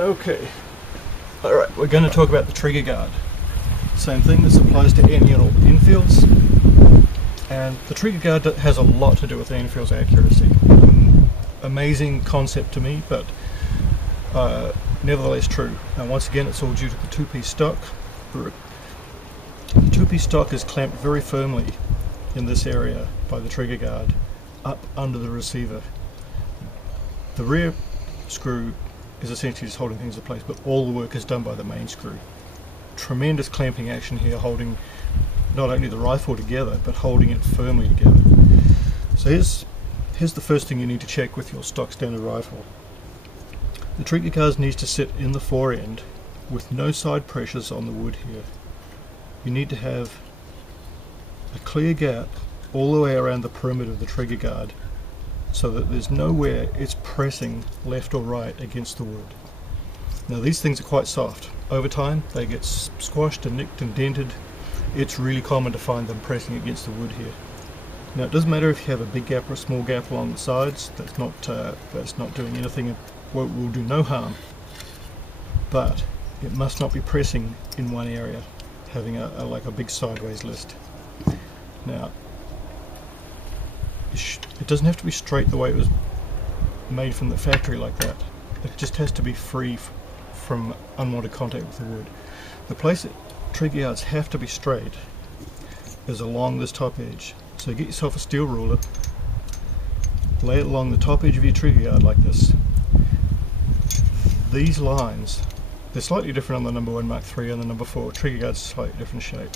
Okay, alright, we're going to talk about the trigger guard. Same thing, this applies to any and all Enfields, and the trigger guard has a lot to do with the Enfield's accuracy. Amazing concept to me, but nevertheless true. And once again, it's all due to the two-piece stock. The two-piece stock is clamped very firmly in this area by the trigger guard up under the receiver. The rear screw is essentially just holding things in place, but all the work is done by the main screw. Tremendous clamping action here, holding not only the rifle together, but holding it firmly together. So here's the first thing you need to check with your stock standard rifle. The trigger guard needs to sit in the fore end with no side pressures on the wood here. You need to have a clear gap all the way around the perimeter of the trigger guard, so that there's nowhere it's pressing left or right against the wood. Now these things are quite soft. Over time they get squashed and nicked and dented. It's really common to find them pressing against the wood here. Now it doesn't matter if you have a big gap or a small gap along the sides. That's not doing anything. It will do no harm. But it must not be pressing in one area, having like a big sideways list. Now it doesn't have to be straight the way it was made from the factory like that. It just has to be free from unwanted contact with the wood. The place that trigger guards have to be straight is along this top edge. So get yourself a steel ruler, lay it along the top edge of your trigger guard like this. These lines, they're slightly different on the number 1 Mark III and the number 4. Trigger guard's a slightly different shape.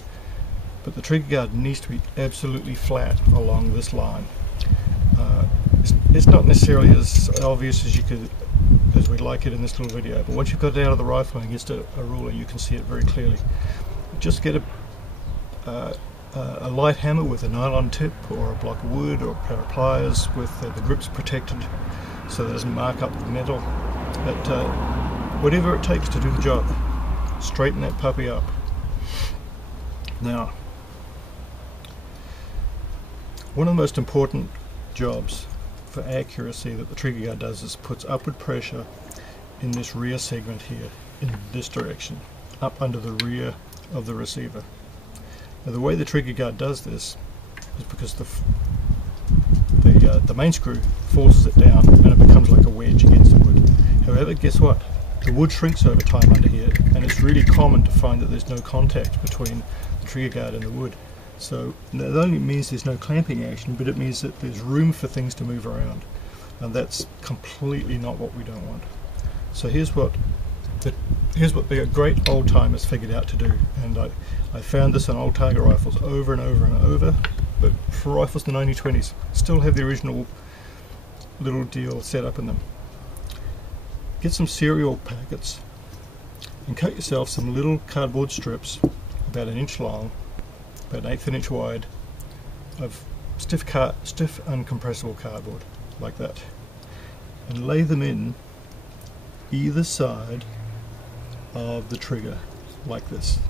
But the trigger guard needs to be absolutely flat along this line. It's not necessarily as obvious as we'd like it in this little video, but once you've got it out of the rifle and against a ruler, you can see it very clearly. Just get a light hammer with a nylon tip, or a block of wood, or a pair of pliers with the grips protected so that it doesn't mark up the metal. But whatever it takes to do the job, straighten that puppy up. Now, one of the most important jobs for accuracy that the trigger guard does is puts upward pressure in this rear segment here, in this direction, up under the rear of the receiver. Now the way the trigger guard does this is because the main screw forces it down and it becomes like a wedge against the wood. However, guess what? The wood shrinks over time under here, and it's really common to find that there's no contact between the trigger guard and the wood. So that only means there's no clamping action, but it means that there's room for things to move around, and that's completely not what we don't want. So here's what the great old timers figured out to do, and I found this on old target rifles over and over and over, but for rifles in the 1920s still have the original little deal set up in them. Get some cereal packets and cut yourself some little cardboard strips about 1 inch long, about 1/8 of an inch wide, of stiff uncompressible cardboard like that, and lay them in either side of the trigger like this.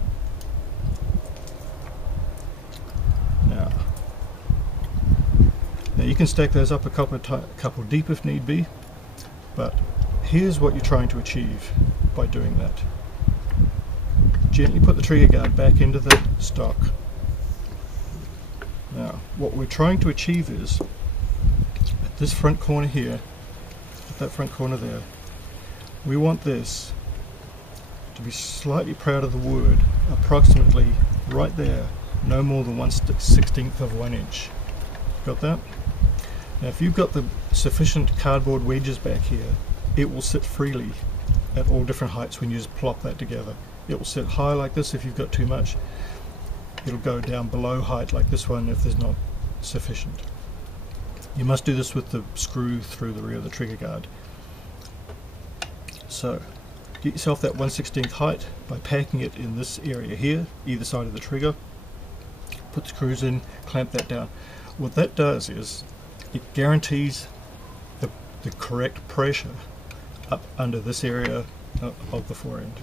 Now you can stack those up a couple deep if need be, but here's what you're trying to achieve by doing that. Gently put the trigger guard back into the stock. Now what we're trying to achieve is, at this front corner here, at that front corner there, we want this to be slightly proud of the wood, approximately right there, no more than 1/16 of 1 inch. Got that? Now if you've got the sufficient cardboard wedges back here, it will sit freely at all different heights when you just plop that together. It will sit high like this if you've got too much. It'll go down below height like this one if there's not sufficient. You must do this with the screw through the rear of the trigger guard. So get yourself that 1/16 height by packing it in this area here, either side of the trigger. Put the screws in, clamp that down. What that does is it guarantees the correct pressure up under this area of the fore end.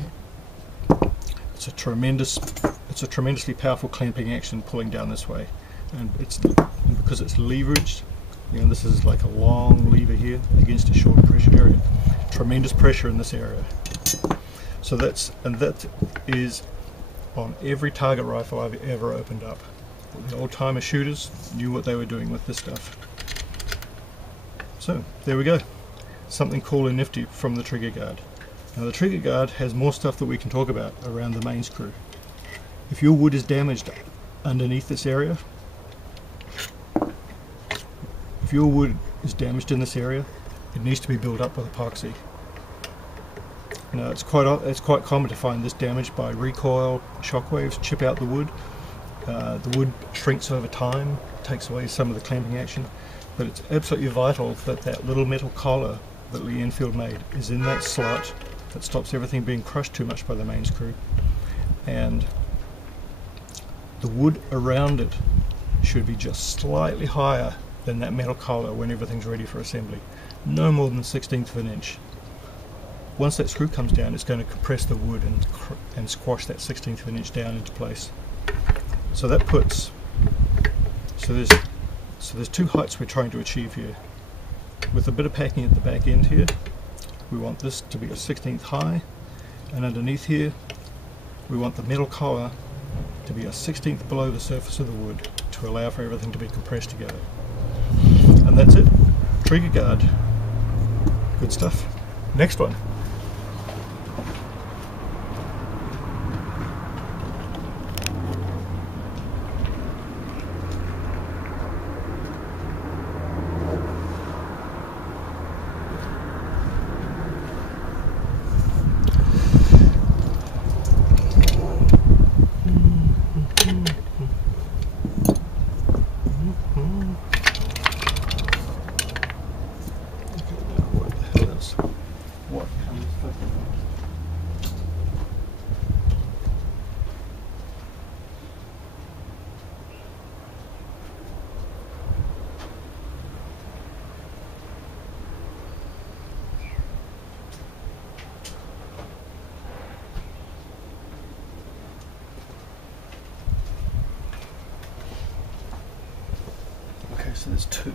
It's a tremendously powerful clamping action pulling down this way, and because it's leveraged, you know, this is like a long lever here against a short pressure area. Tremendous pressure in this area. So that is on every target rifle I've ever opened up. The old timer shooters knew what they were doing with this stuff. So there we go, something cool and nifty from the trigger guard. Now the trigger guard has more stuff that we can talk about around the main screw. If your wood is damaged underneath this area, if your wood is damaged in this area, it needs to be built up with epoxy. Now it's quite common to find this damaged by recoil, shockwaves chip out the wood. The wood shrinks over time, takes away some of the clamping action, but it's absolutely vital that that little metal collar that Lee Enfield made is in that slot that stops everything being crushed too much by the main screw. And the wood around it should be just slightly higher than that metal collar when everything's ready for assembly. No more than the 1/16 of an inch. Once that screw comes down, it's going to compress the wood and squash that 1/16 of an inch down into place. So that puts, so there's two heights we're trying to achieve here. With a bit of packing at the back end here, we want this to be a 1/16 high, and underneath here we want the metal collar to be a 1/16 below the surface of the wood to allow for everything to be compressed together. And that's it. Trigger guard. Good stuff. Next one. So there's two.